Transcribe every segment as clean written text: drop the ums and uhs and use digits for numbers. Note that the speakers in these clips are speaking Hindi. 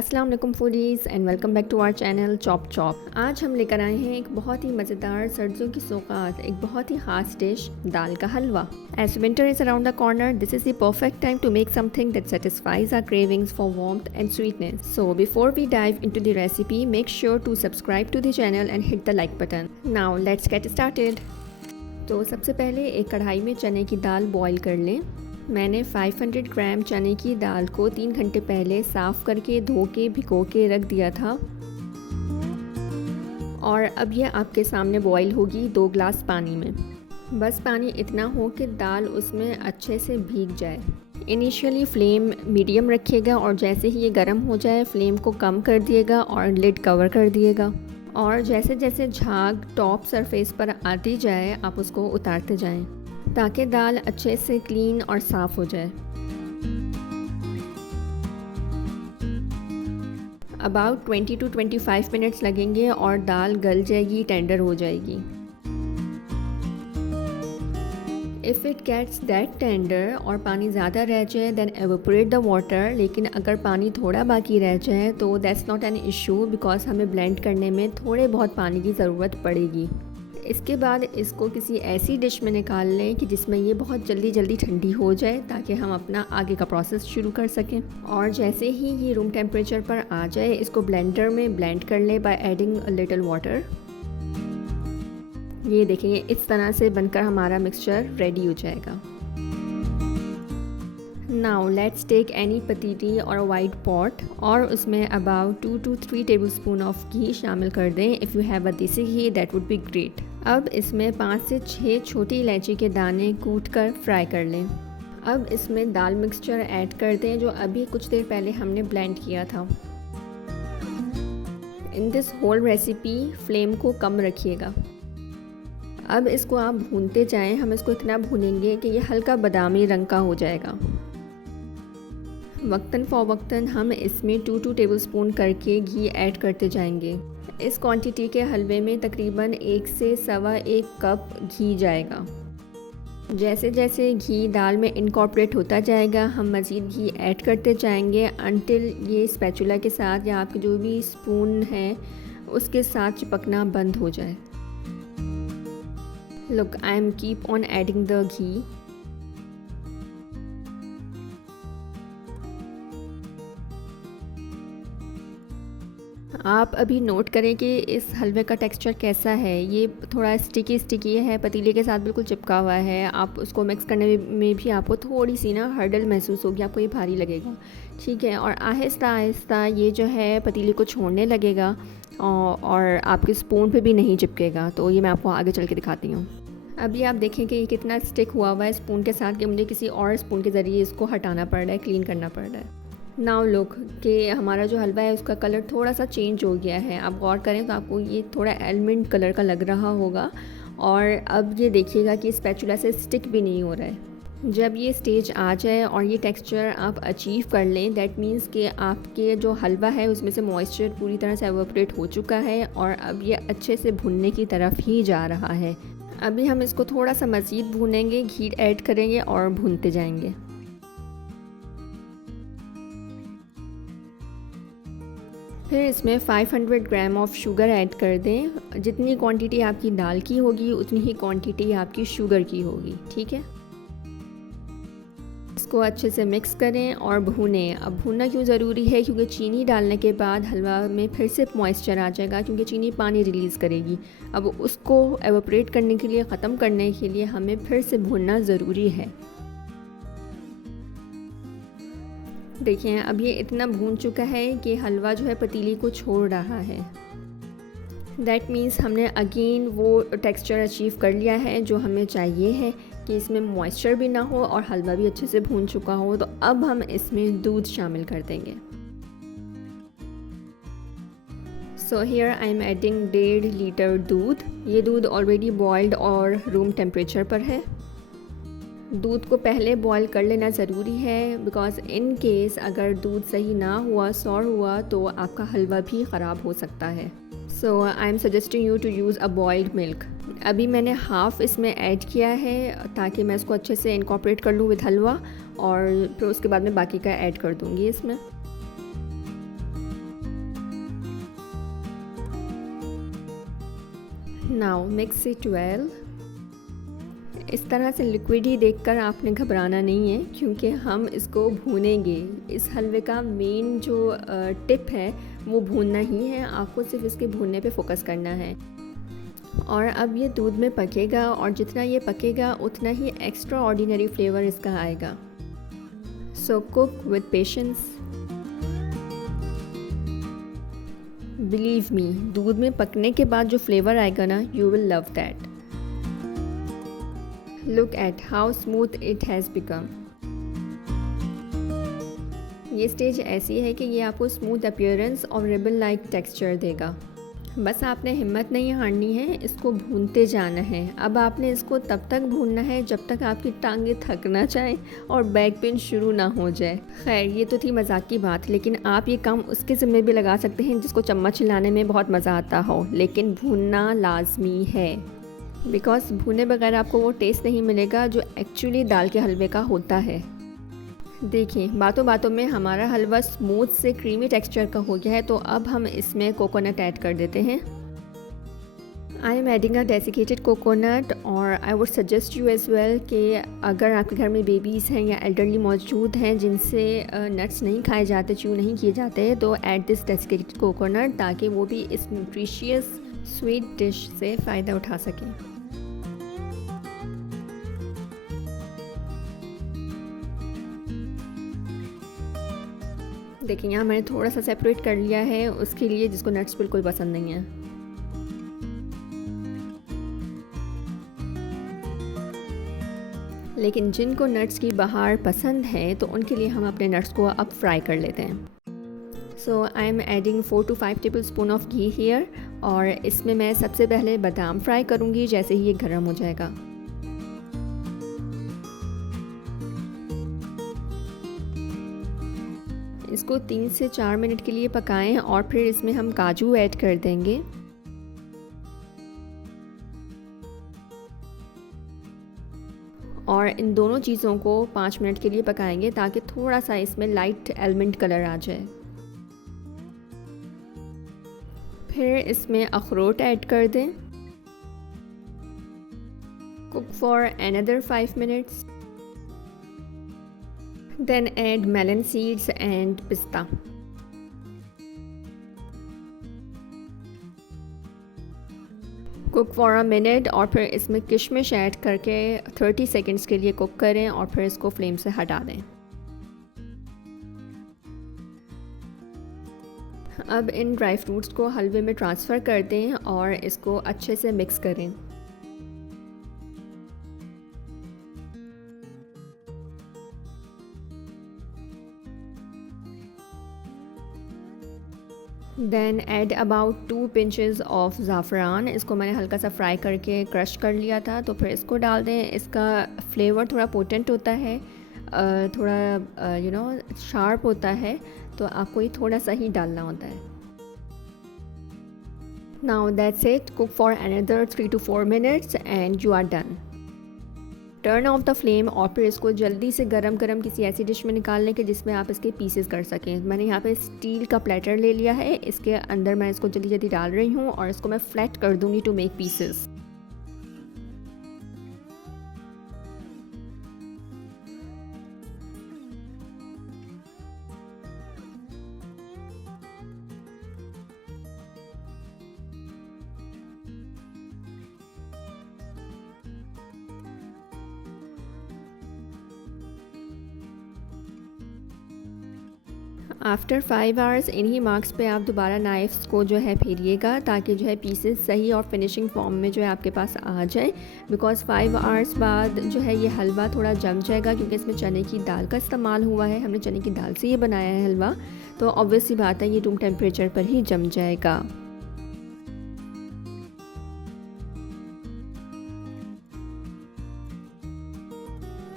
अस्सलाम वालेकुम foodies and welcome back to our channel chop chop. आज हम लेकर आए हैं एक बहुत ही मज़ेदार सर्दियों की सौगात, एक बहुत ही ख़ास डिश, दाल का हलवा। As winter is around the corner, this is the perfect time to make something that satisfies our cravings for warmth and sweetness. So before we dive into the recipe, make sure to subscribe to the channel and hit the like button. Now let's get started. तो सबसे पहले एक कढ़ाई में चने की दाल बॉईल कर लें। मैंने 500 ग्राम चने की दाल को 3 घंटे पहले साफ़ करके धो के भिगो के रख दिया था और अब यह आपके सामने बॉईल होगी 2 ग्लास पानी में। बस पानी इतना हो कि दाल उसमें अच्छे से भीग जाए। इनिशियली फ्लेम मीडियम रखिएगा और जैसे ही ये गर्म हो जाए फ्लेम को कम कर दिएगा और लिड कवर कर दिएगा। और जैसे जैसे झाग टॉप सरफेस पर आती जाए आप उसको उतारते जाएं ताकि दाल अच्छे से क्लीन और साफ़ हो जाए। अबाउट 20 to 25 मिनट्स लगेंगे और दाल गल जाएगी, टेंडर हो जाएगी। If it gets that tender और पानी ज़्यादा रह जाए देन एवोपरेट द वाटर, लेकिन अगर पानी थोड़ा बाकी रह जाए तो that's not an issue because हमें ब्लेंड करने में थोड़े बहुत पानी की ज़रूरत पड़ेगी। इसके बाद इसको किसी ऐसी डिश में निकाल लें कि जिसमें ये बहुत जल्दी ठंडी हो जाए ताकि हम अपना आगे का प्रोसेस शुरू कर सकें। और जैसे ही ये रूम टेम्परेचर पर आ जाए इसको ब्लेंडर में ब्लेंड कर लें by adding a little water. ये देखेंगे इस तरह से बनकर हमारा मिक्सचर रेडी हो जाएगा। नाउ लेट्स टेक एनी पतीली और अ वाइट पॉट और उसमें अबाउट 2 to 3 टेबलस्पून ऑफ घी शामिल कर दें। इफ़ यू हैव अ देसी घी दैट वुड बी ग्रेट। अब इसमें 5 से 6 छोटी इलायची के दाने कूट कर फ्राई कर लें। अब इसमें दाल मिक्सचर ऐड कर दें जो अभी कुछ देर पहले हमने ब्लेंड किया था। In this whole recipe flame को कम रखिएगा। अब इसको आप भूनते जाएं, हम इसको इतना भूनेंगे कि ये हल्का बादामी रंग का हो जाएगा। वक्तन फ़ौवक्तन हम इसमें 2 टेबलस्पून करके घी ऐड करते जाएंगे। इस क्वांटिटी के हलवे में तकरीबन 1 से सवा 1 कप घी जाएगा। जैसे जैसे घी दाल में इनकॉर्पोरेट होता जाएगा हम मज़ीद घी ऐड करते जाएंगे अनटिल ये स्पैचुला के साथ या आपके जो भी स्पून है उसके साथ चिपकना बंद हो जाए। Look, I am keep on adding the ghee. आप अभी नोट करें कि इस हलवे का टेक्सचर कैसा है। ये थोड़ा स्टिकी है, पतीले के साथ बिल्कुल चिपका हुआ है। आप उसको मिक्स करने में भी आपको थोड़ी सी ना हर्डल महसूस होगी, आपको ये भारी लगेगा, ठीक है। और आहिस्ता आहिस्ता ये जो है पतीले को छोड़ने लगेगा और आपके स्पून पे भी नहीं चिपकेगा। तो ये मैं आपको आगे चल के दिखाती हूँ। अभी आप देखें कि ये कितना स्टिक हुआ हुआ है स्पून के साथ कि मुझे किसी और स्पून के ज़रिए इसको हटाना पड़ रहा है, क्लीन करना पड़ रहा है। नाउ लुक कि हमारा जो हलवा है उसका कलर थोड़ा सा चेंज हो गया है। आप गौर करें तो आपको ये थोड़ा एलमंड कलर का लग रहा होगा। और अब ये देखिएगा कि स्पैचुला से स्टिक भी नहीं हो रहा है। जब ये स्टेज आ जाए और ये टेक्सचर आप अचीव कर लें दैट मीन्स कि आपके जो हलवा है उसमें से मॉइस्चर पूरी तरह से एवोपरेट हो चुका है और अब ये अच्छे से भुनने की तरफ ही जा रहा है। अभी हम इसको थोड़ा सा मज़ीद भूनेंगे, घी ऐड करेंगे और भूनते जाएंगे। फिर इसमें 500 ग्राम ऑफ शुगर ऐड कर दें। जितनी क्वांटिटी आपकी दाल की होगी उतनी ही क्वांटिटी आपकी शुगर की होगी, ठीक है। इसको अच्छे से मिक्स करें और भूनें। अब भूनना क्यों ज़रूरी है, क्योंकि चीनी डालने के बाद हलवा में फिर से मॉइस्चर आ जाएगा क्योंकि चीनी पानी रिलीज़ करेगी। अब उसको एवोपरेट करने के लिए, ख़त्म करने के लिए हमें फिर से भूनना ज़रूरी है। देखिए अब ये इतना भून चुका है कि हलवा जो है पतीली को छोड़ रहा है। दैट मीन्स हमने अगेन वो टेक्सचर अचीव कर लिया है जो हमें चाहिए है कि इसमें मॉइस्चर भी ना हो और हलवा भी अच्छे से भून चुका हो। तो अब हम इसमें दूध शामिल कर देंगे। So here I am adding 1.5 litre दूध। ये दूध ऑलरेडी बॉइल्ड और रूम टेम्परेचर पर है। दूध को पहले बॉईल कर लेना ज़रूरी है बिकॉज़ इन केस अगर दूध सही ना हुआ, सॉर हुआ तो आपका हलवा भी ख़राब हो सकता है। So I am suggesting you to use a boiled milk. अभी मैंने हाफ़ इसमें ऐड किया है ताकि मैं इसको अच्छे से इनकॉर्पोरेट कर लूँ विद हलवा और फिर उसके बाद में बाकी का ऐड कर दूँगी इसमें। Now mix it well. इस तरह से लिक्विड ही देखकर आपने घबराना नहीं है, क्योंकि हम इसको भूनेंगे। इस हलवे का मेन जो टिप है वो भूनना ही है, आपको सिर्फ इसके भूनने पे फोकस करना है। और अब ये दूध में पकेगा, और जितना ये पकेगा उतना ही एक्स्ट्रा ऑर्डिनरी फ्लेवर इसका आएगा। So cook with patience. Believe me, दूध में पकने के बाद जो फ्लेवर आएगा ना, you will love that. Look at how smooth it has become। ये स्टेज ऐसी है कि ये आपको स्मूथ अपीयरेंस और रिबन लाइक टेक्सचर देगा। बस आपने हिम्मत नहीं हारनी है, इसको भूनते जाना है। अब आपने इसको तब तक भूनना है जब तक आपकी टांगें थक ना जाए और बैक पेन शुरू ना हो जाए। खैर, ये तो थी मजाक की बात, लेकिन आप ये काम उसके ज़िम्मे भी लगा सकते हैं जिसको चम्मच हिलाने में बहुत मज़ा आता हो, लेकिन भूनना लाजमी है। बिकॉज़ भुने बगैर आपको वो टेस्ट नहीं मिलेगा जो एक्चुअली दाल के हलवे का होता है। देखिए, बातों बातों में हमारा हलवा स्मूथ से क्रीमी टेक्सचर का हो गया है, तो अब हम इसमें कोकोनट ऐड कर देते हैं। I am adding a desiccated coconut, और I would suggest you as well कि अगर आपके घर में बेबीज़ हैं या एल्डरली मौजूद हैं जिनसे नट्स नहीं खाए जाते, च्यू नहीं किए जाते, तो ऐड दिस डेसिकेटेड कोकोनट, ताकि वो भी इस न्यूट्रिशियस स्वीट डिश से फ़ायदा उठा सकें। देखिए, यहाँ मैंने थोड़ा सा सेपरेट कर लिया है उसके लिए जिसको नट्स बिल्कुल पसंद नहीं है। लेकिन जिनको नट्स की बहार पसंद है तो उनके लिए हम अपने नट्स को अब फ्राई कर लेते हैं। So I am adding 4 to 5 tablespoon of ghee here, और इसमें मैं सबसे पहले बादाम फ्राई करूँगी जैसे ही ये गर्म हो जाएगा। इसको 3 से 4 मिनट के लिए पकाएं, और फिर इसमें हम काजू ऐड कर देंगे। और इन दोनों चीज़ों को 5 मिनट के लिए पकाएंगे ताकि थोड़ा सा इसमें लाइट एलमंड कलर आ जाए। फिर इसमें अखरोट ऐड कर दें। Cook for another 5 minutes. Then add melon seeds and pista। Cook for a minute, और फिर इसमें किशमिश ऐड करके 30 सेकेंड्स के लिए कुक करें, और फिर इसको फ्लेम से हटा दें। अब इन ड्राई फ्रूट्स को हलवे में ट्रांसफ़र कर दें और इसको अच्छे से मिक्स करें। Then add about 2 pinches of zafran. इसको मैंने हल्का सा फ्राई करके क्रश कर लिया था, तो फिर इसको डाल दें। इसका फ्लेवर थोड़ा पोटेंट होता है, थोड़ा शार्प होता है, तो आपको ये थोड़ा सा ही डालना होता है। Now that's it. Cook for another 3 to 4 minutes and you are done. Turn off the flame, और फिर इसको जल्दी से गरम गरम किसी ऐसी डिश में निकाल लें कि जिसमें आप इसके पीसेस कर सकें। मैंने यहाँ पे स्टील का प्लेटर ले लिया है, इसके अंदर मैं इसको जल्दी जल्दी डाल रही हूँ और इसको मैं फ्लैट कर दूँगी to make pieces. After 5 hours इन्हीं मार्क्स पे आप दोबारा नाइफ्स को जो है फेरिएगा, ताकि जो है पीसेस सही और फिनिशिंग फॉर्म में जो है आपके पास आ जाए। बिकॉज़ 5 आवर्स बाद जो है ये हलवा थोड़ा जम जाएगा, क्योंकि इसमें चने की दाल का इस्तेमाल हुआ है। हमने चने की दाल से ये बनाया है हलवा, तो ऑब्वियस सी बात है ये रूम टेम्परेचर पर ही जम जाएगा।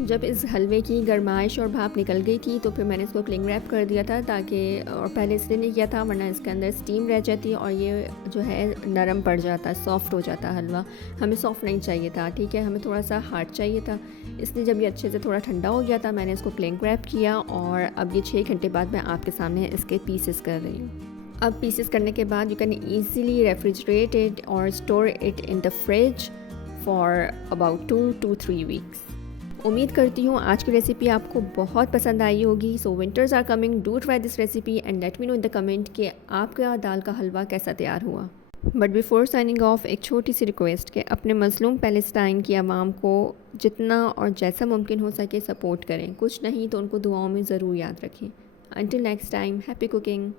जब इस हलवे की गरमाइश और भाप निकल गई थी तो फिर मैंने इसको क्लिंग रैप कर दिया था, ताकि, और पहले इसलिए नहीं किया था वरना इसके अंदर स्टीम रह जाती और ये जो है नरम पड़ जाता, सॉफ्ट हो जाता हलवा। हमें सॉफ्ट नहीं चाहिए था, ठीक है, हमें थोड़ा सा हार्ड चाहिए था। इसलिए जब ये अच्छे से थोड़ा ठंडा हो गया था मैंने इसको क्लिंग रैप किया, और अब ये 6 घंटे बाद मैं आपके सामने इसके पीसेस कर रही हूँ। अब पीसेस करने के बाद you can easily refrigerate it और store it in the fridge for about 2 to 3 weeks. उम्मीद करती हूँ आज की रेसिपी आपको बहुत पसंद आई होगी। So winters are coming, do try this recipe and let me know in the comment कि आपका दाल का हलवा कैसा तैयार हुआ। बट बिफोर साइनिंग ऑफ एक छोटी सी रिक्वेस्ट कि अपने मज़लूम पैलेस्टाइन की आवाम को जितना और जैसा मुमकिन हो सके सपोर्ट करें, कुछ नहीं तो उनको दुआओं में ज़रूर याद रखें। Until next time, happy cooking!